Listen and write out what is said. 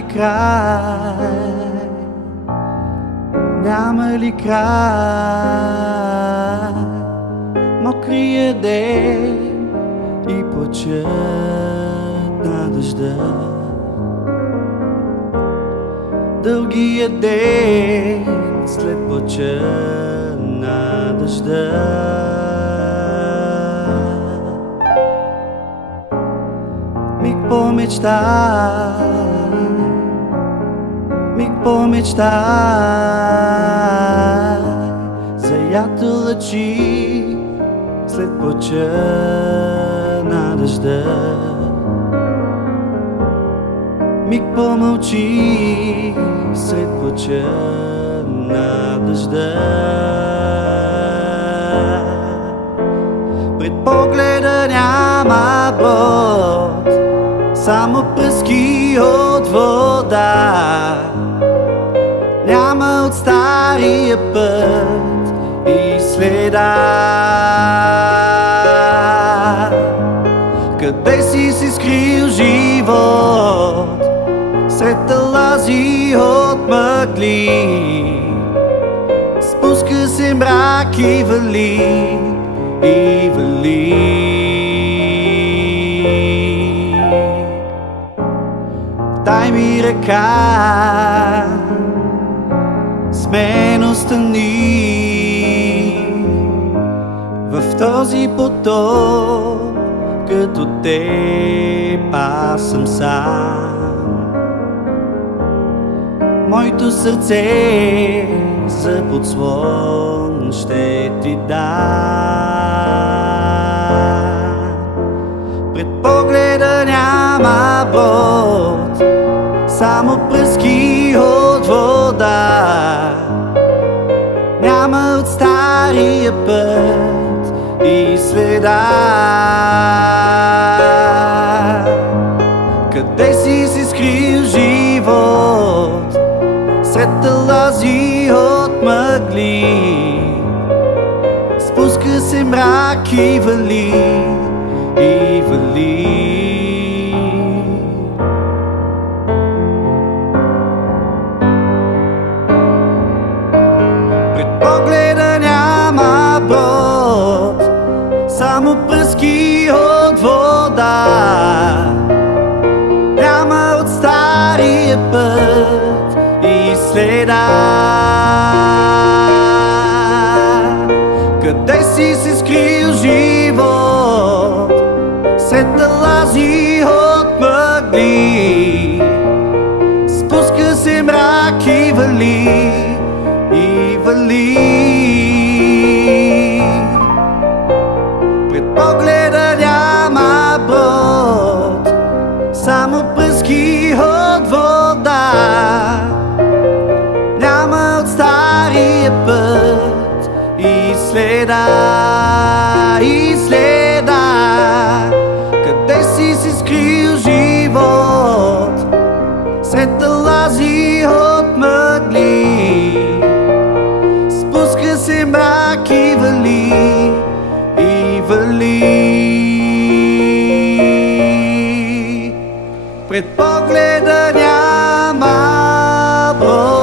ли край? Няма ли край? Мокрия ден и плачът на дъжда. Дългия ден след плача на дъжда. Миг помечтай за ярки лъчи след плача на дъжда. Миг помълчи сред плача на дъжда. Пред погледа няма брод, само пръски от вода. Няма от стария път и следа. Къде си се скрил, живот, сред талази от мъгли? Спуска се мрак и вали, и вали. Дай ми ръка, с мен остани в този потоп, като теб аз съм сам. Моето сърце за подслон ще ти дам. Пред погледа няма брод, само пръски от вода. Няма от стария път и следа. Къде си се скрил, живот, сред талази от мъгли? Спуска се мрак и вали, и вали. Пред погледа няма брод, само пръски от вода. Няма от стария път и следа. Къде си се скрил, живот, сред талази от мъгли? Спуска се мрак и вали, и вали. Пред погледа няма брод, само пръски от вода. Няма от стария път и следа, и следа. Къде си се скрил, живот, сред талази от мъгли? Спуска се мрак и вали, и вали. Пред погледа няма брод.